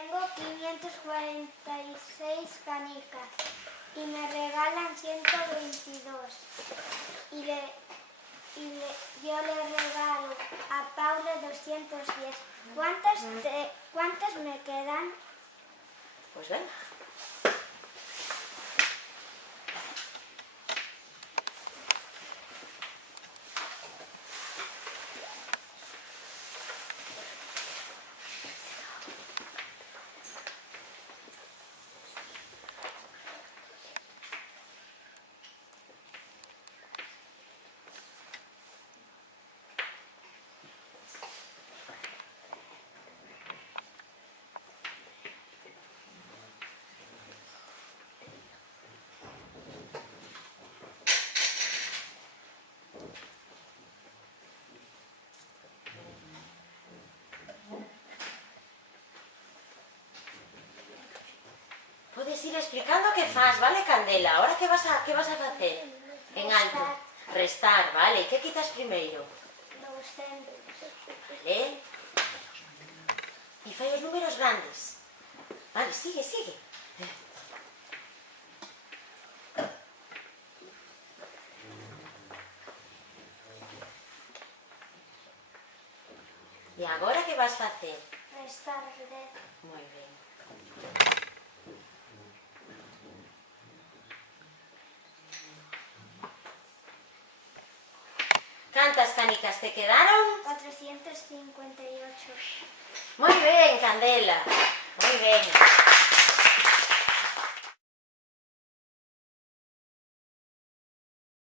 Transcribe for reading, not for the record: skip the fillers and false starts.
Tengo 546 canicas y me regalan 122. Yo le regalo a Paula 210. ¿Cuántas me quedan? Pues venga. Podes ir explicando que fas, vale, Candela? Ahora que vas a facer? En alto. Restar, vale. Que quitas primeiro? 200. Vale. E fai os números grandes. Vale, sigue, sigue. E agora que vas facer? Restar 10. Moi ben. Cantas canicas te quedaron? 458. Moi ben, Candela. Moi ben.